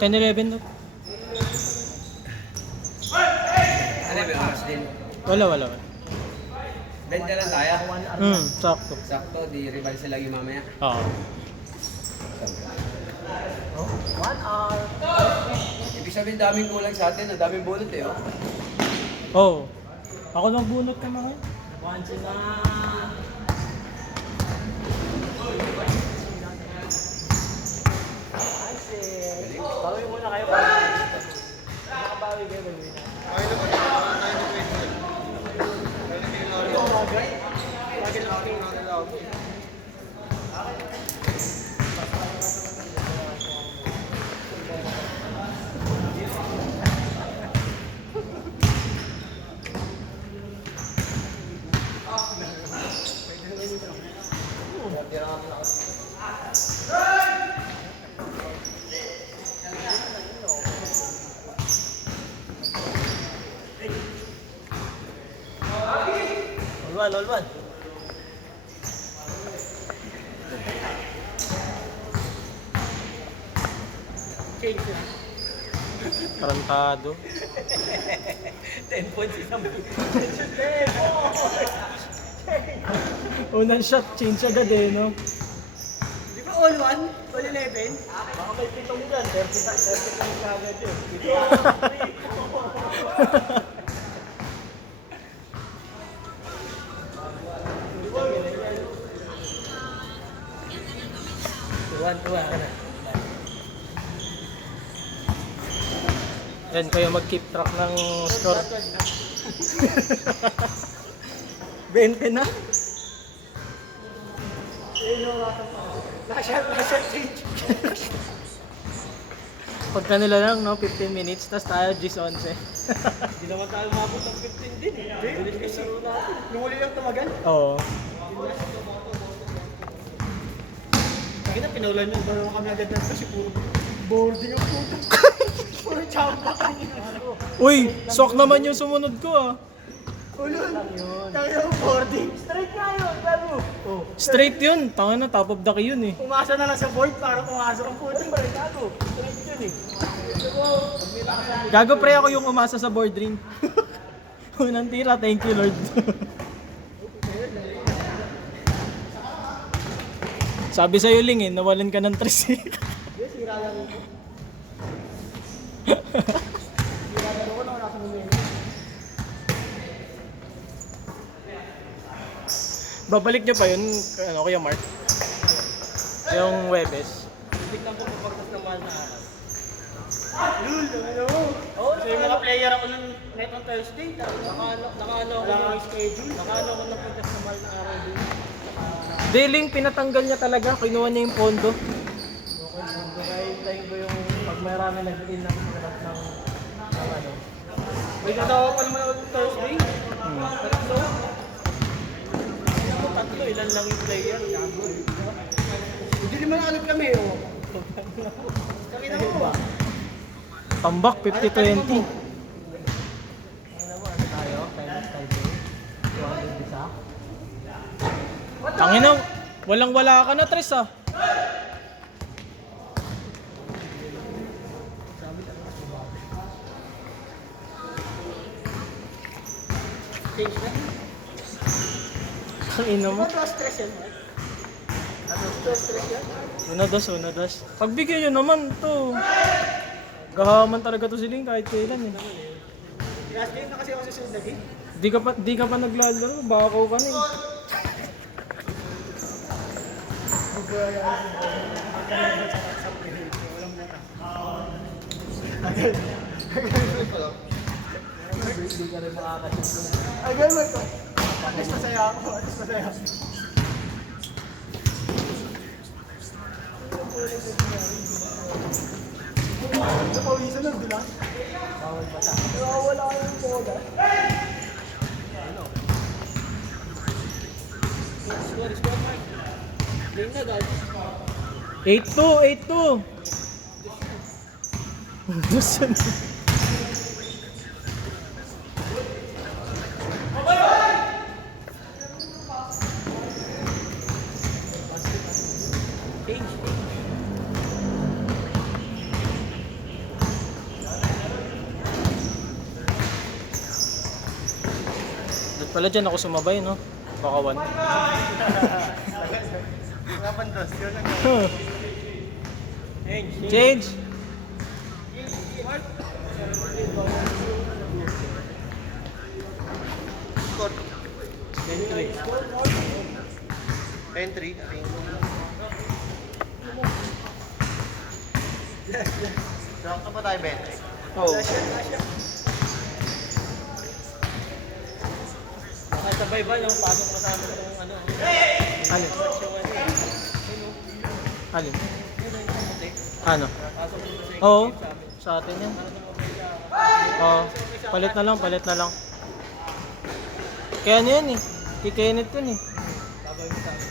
10-11 daw. Ano ba yung oras din? Wala. 20 lang tayo. Sakto. Sakto, di revise lagi mamaya. Oo. 1 hour. Ibig sabihin daming kulang sa atin, ang daming bullet eh. Oh. Oh. Ako nagbunot ka mga. Once na. Bawi muna kayo para nakabawi kayo bawi na. Ay naman, Ito bagay. Bagay lang kayo. All one. Change na. Tarantado. 10 points isang Unang shot, change agad eh, no? Di ba all one? All 11? Baka may pitong dyan. 30 points ka agad yun. Tuwan ka na. Yan, kayo mag-keep track ng score. 20 na? Nasa change. Pagka nila lang, no? 15 minutes, tas tayo 10-11. Hindi naman tayo mabot ng 15 din eh. Bilis kasi natin. Lumuli lang tumagal. Oo. Kaya na pinaulan nyo. Bago kami agad na kasi puro boarding ang puto. Puro chamba kanina. Uy, sok naman yung sumunod ko ah. Ulun. Tayo ng boarding. Straight nga yun, bago. Oh. Straight yun, tanga na, top of the key yun eh. Umasa na lang sa board para pumasok ang puto. Bago. Straight yun eh. Gago pre, ako yung umasa sa board ring. Unang tira, thank you Lord. Sabi sa'yo Ling eh, nawalan ka ng 3. Sira lang ito. Sira lang ako na nasa momento. Babalik nyo pa yun, ano, Kuya Mark? Yung Webes. Tignan ko pagpagtas ng mahal na araw. Lul, ano? Oo, so yung mga player ako ng netong Thursday, nakaano ako ng schedule, nakaano ako ng pagpagtas ng mahal na araw din. Deling, pinatanggal niya talaga, kinuha niya yung pondo. Okay, so kaya hintayin ko yung pag marami nag-in ng ano. May natawa pa naman ako ng Thursday. Tatlo, ilan lang yung player. Hindi naman alam kami, oh. Nakita mo ba? Tambak, 50-20. Ano tayo? Tayo. 200 isa? Tangina, walang-wala ka na, Tres ah. Change na? Tangina mo. Ano stress yan, Mark? Ano stress yan? Una dos. Pagbigyan nyo naman to. Gahaman talaga to si Ling kahit kailan eh. Last game na kasi ako susunod na game. Di ka pa naglalaro, bakaw ka na eh. Hindi ka rin makakasin. Agad mo ito. At least masaya ako. Sa pawisan lang, dilang. Bawal mata. Wala yung bola. Ano? Score, Mike. Game na, guys. 8-2. Gusto na. Pala dyan ako sumabay, no? Baka 1. Mga pandos, yun ang Change! score. Entry. Saan ka pa tayo, Ben? Oo. Nakasabay ba yung pasok kasama ng ano? Alin? Yung ano eh. Alin? Yun yung kamuti. Ano? Pasok dito sa Oo. executive sa amin. Sa atin yan. Oo. Palit na lang, palit na lang. Kaya ano yan eh. Kay Kenneth yun eh. Babay mo sa amin.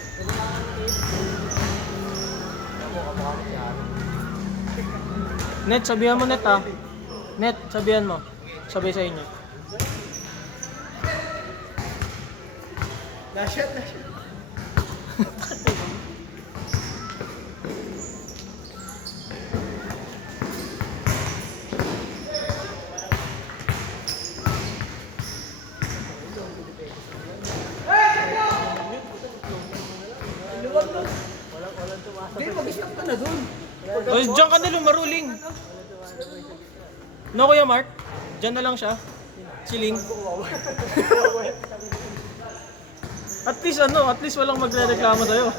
Net, sabihan mo Net ah. Net, sabihan mo. Sabay sa inyo. Nashot. O, diyan ka na lumaruling. No, Kuya Mark? Diyan na lang siya. Chilling. At least walang magre-reklamo sa'yo.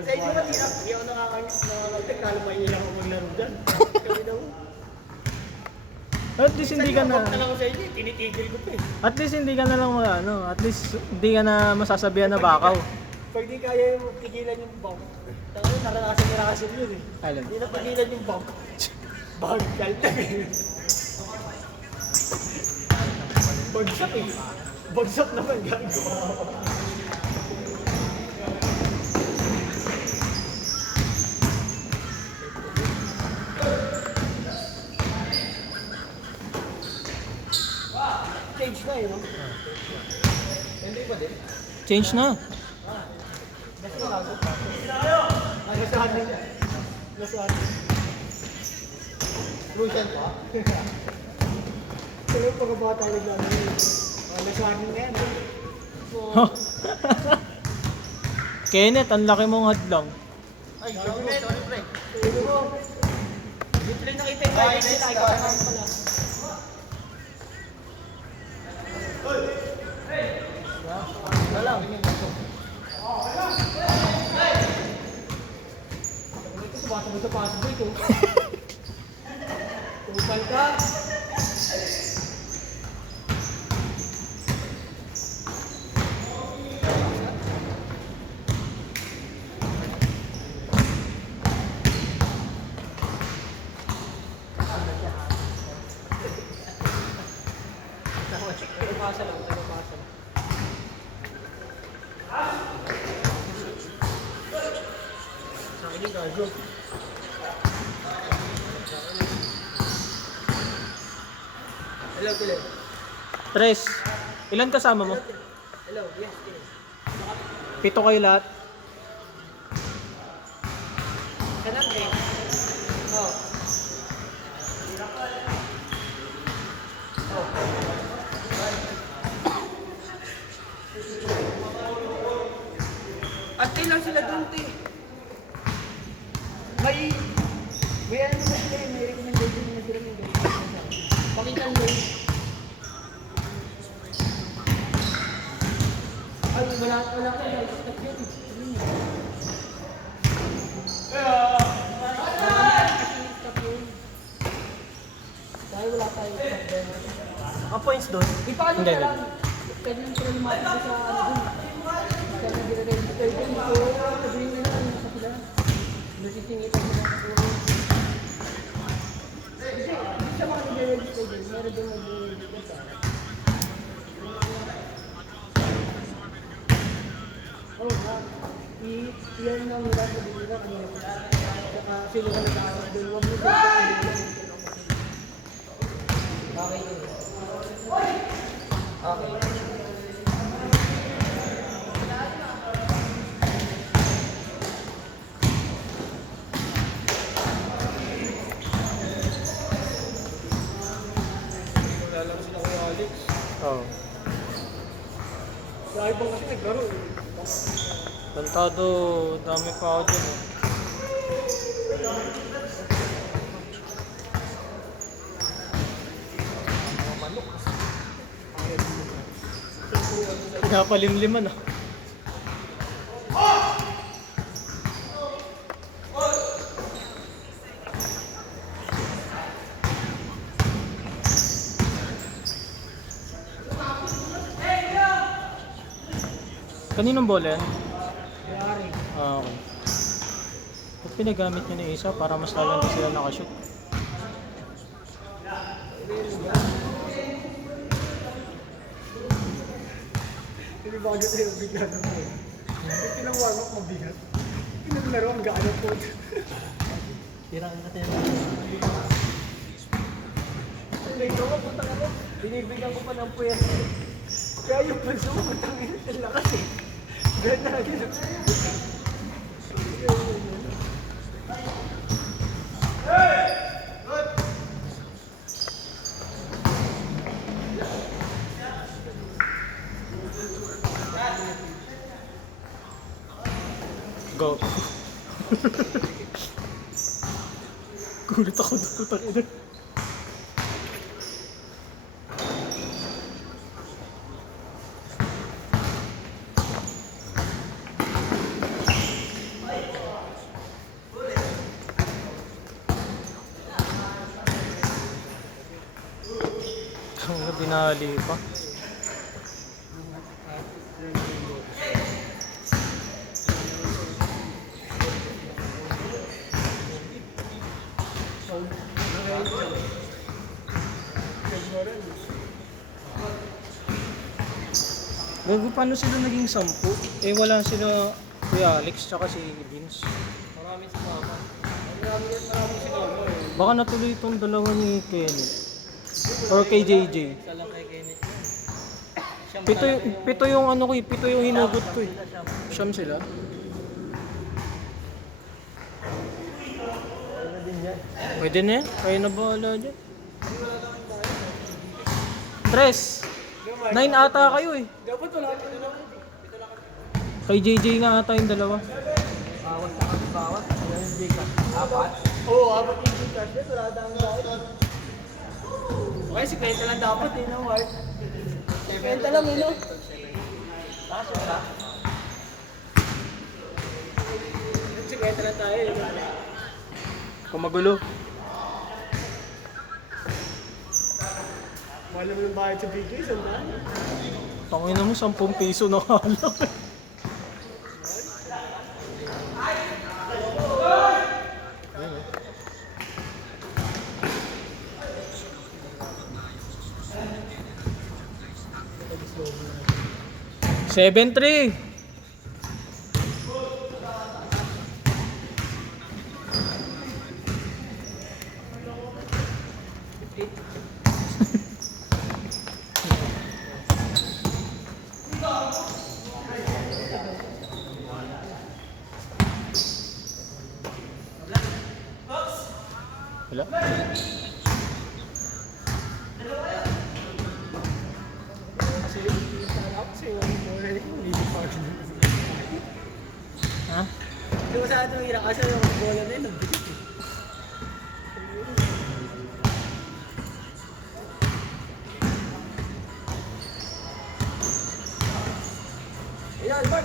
Sa inyo ba, hindi ako nakakalimutan. Kala mahirap ako maglaro dyan. Kami daw. At least hindi ka na... na lang ako sa inyo, tinitigil ko pa eh. At least hindi ka na lang at least hindi ka na masasabihan na bakaw. Pag di kaya yung tigilan yung bump, tangan naranasan ni Russell yun eh. Alin? Hindi na tigilan yung bump. Bagkal na eh. Bagsak eh. Bagsak naman gago. Change na eh, no? Hindi ba din? Change na. Nasahan din. Nasahan din. Lucian pa? Kaya yung pagkabata yung naglaro. Nasahan din na yan. Kenneth, ang laki mong hadlang. Ay, sorry pre. Hindi tuloy nakita yung guidance nila. Ikaw pala. Wala. Ito sumasabay sa paso ito. Tupal ka. Pasa lang, pasa lang. Sa akin yung gago. Hello, Kilo. Tres. Ilan kasama mo? Hello, yes, Kilo. 7 kayo lahat. Kanan eh. Oh. Ate lang sila doon, te. May ano na sila, may recommendation na sila ng ganito. Pakitan mo. Ay, wala ka na. Stop yun. Stop yun. Dahil wala tayo. Ang points doon? Ipaano Hindi, ka lang? Pwede lang sila lumapit sa ano doon. Kaya nag-register doon. So, sabihin na lang sa sila. Nasisingitan sila sa puro. Kasi, hindi siya makapag-register doon. Meron doon nag-register sa oh, ha? Iyan na mula sa bibira. Saka sino ka nag-aaral doon. Huwag mo sila. Okay yun. Okay. Oo. Sa ibang kasi naglaro eh. Tantado, dami pa ako dyan eh. Pinapalimliman ah. Kaninong bola yan? Kayari. Ah, okay. Ba't pinagamit nyo na yung isa para mas lalo na sila nakashoot? Hindi ba agad tayo bigla naman? Yung pinang-warm up mabigat. Pinaglaro ang gaano po. Tirang ka tayo. Ito ka, punta ka mo. Binibigyan ko pa ng puwet. Kaya yung panso mo, putang ina, ang lakas eh. Ganda, ganda. Go. Gulit ako doon, putang ina. Ang binali pa. Gago, paano sila naging 10? Eh wala sila Kuya Alex tsaka si Vince. Maraming sumama. Maraming sumama eh. Baka natuloy itong dalawa ni Kenneth. Or kay JJ. Isa lang kay Kenneth. Pito yung ano ko eh, pito yung hinugot ko eh. Siyam sila. Pwede na yan, kaya na bahala dyan. Tres! 9 ata kayo eh. Dapat wala pa din ako. Kay JJ nga ata yung dalawa. Bawat na kami bawat. Ayan yung Jika. Apat? Oo, apat yung Jika. Shit, wala tayong bawat. Okay, si Kwenta lang dapat eh, no, Mark? Kwenta lang, eh, no? Kaso ka? Si Kwenta lang tayo, eh. Kung magulo. Mahal naman yung bayad sa BK, sandaan. Tangin na mo, 10 piso na kalak. Seven three. Wala. Ha? Hindi mo sa atin hirap kasi yung bola na yun, nagbisit eh. Ayan, Mark!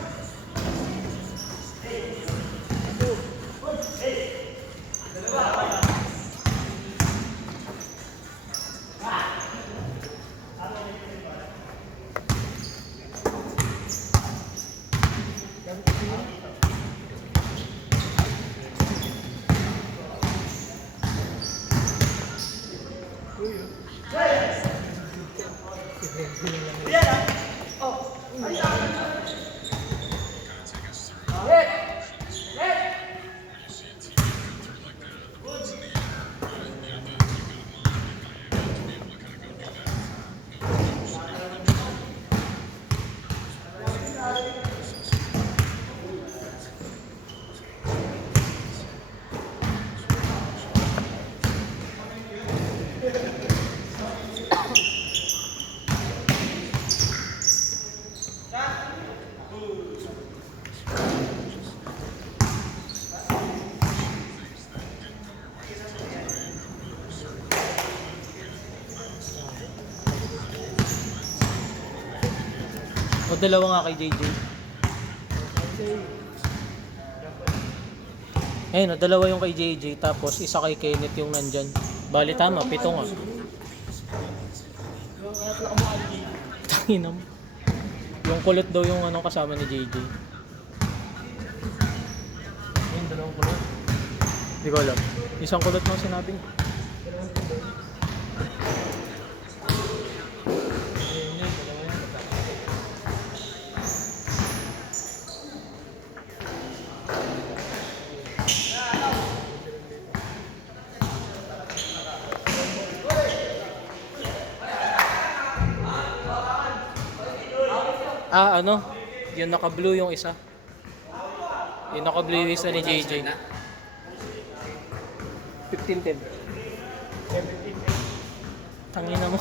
O dalawa nga kay JJ. Ayun, o dalawa yung kay JJ, tapos isa kay Kenneth yung nandyan. Bali tama, 7 nga. Tangina mo. Yung kulot daw yung ano kasama ni JJ. Yung dalawang kulot. Hindi ko alam. Isang kulot mo sinabi. Ah, ano? Yung naka-blue yung isa. Yung naka-blue yung isa ni JJ. 15-10. Tangina mo.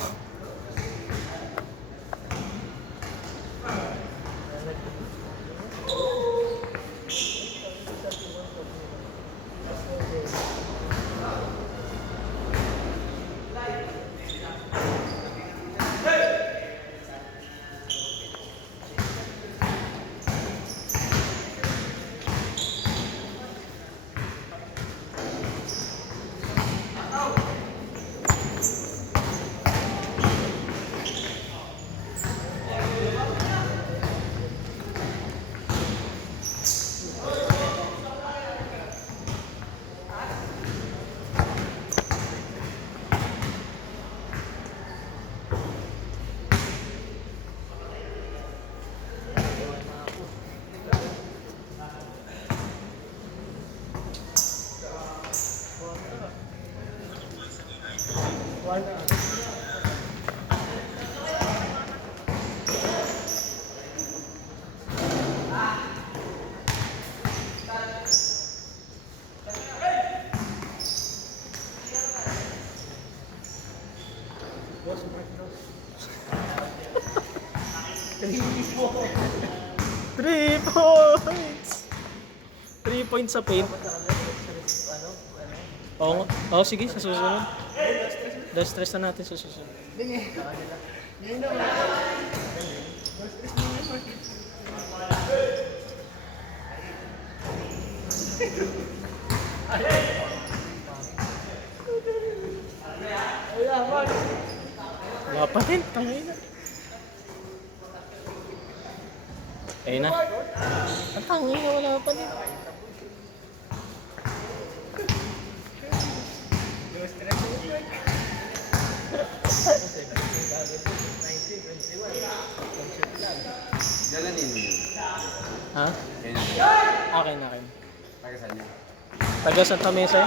Three points! 3 points sa paint. Oo nga. Oo, sige, sa susunod. Da-stress na natin sa susunod. Wala pa din, tangay na. Ayun na. Ang tangay na, wala pa din. Galanin mo yun. Ha? Kaya na. Akin, akin. Taga saan yun? Taga Santa Mesa?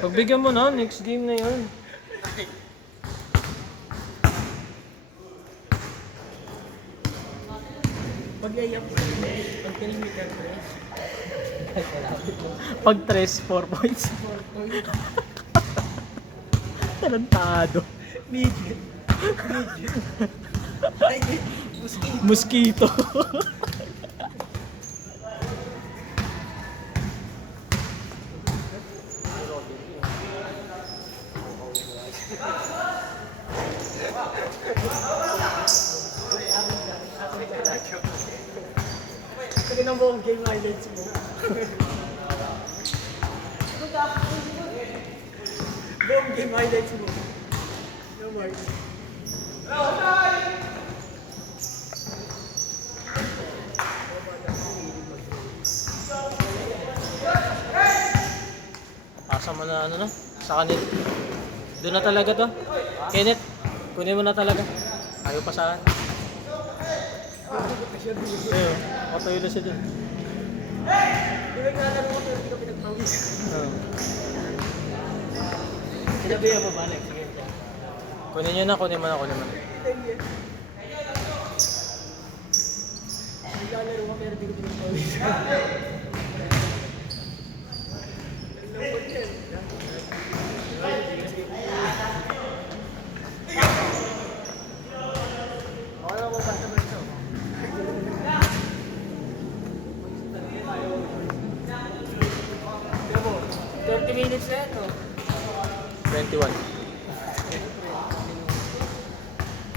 Pagbigyan mo na, next game na yun. Pag-layup ko, pag perimeter press. Pag 3, 4 points. Talentado. Midget. Mosquito. Sige ng buong game highlights mo. Buong game highlights mo. No more. Asa mo na ano no? Sa kanil. Doon na talaga to. Kenneth, kunin mo na talaga. Ayaw pa sa akin. Ayun, makatayo na siya dun. Di ba naglalaro ko pero hindi ko pinagpawis? Oo. Sinabihan mo ba, Alex? Sige, siya. Kunin nyo na, kunin mo na, kunin mo na. Naglalaro ko pero hindi ko pinagpawis. Okay lang mo ba sa break show? 30 minutes na ito. 21.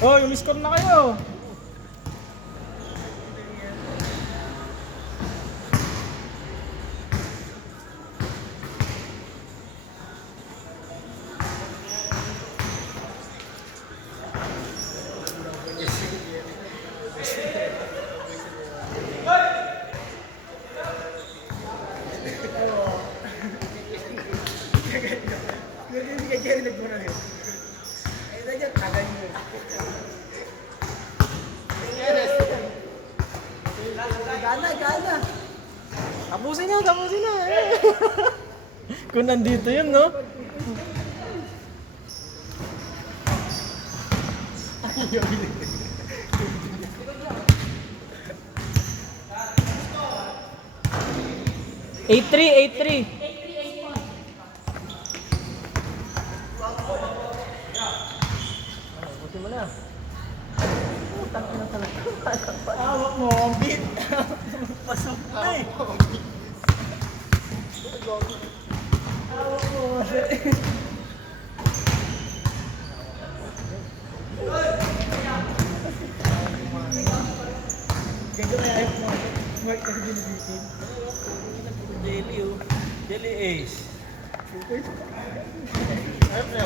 Oh, yung score na kayo! Hindi ka Jerry nagmura rin. Ay, nandiyan, tagal mo. Gana. Tapusin na, tapusin na! Kung nandito yun, no? Eight three. Buti mo na. Tangin na talaga. Hawak mo, ang beat. Pasok na eh. Hawak mo. Ganda na ayok mo. Smart kasi binibitin. Jelly oh. Jelly Ace. Super. Ayok na.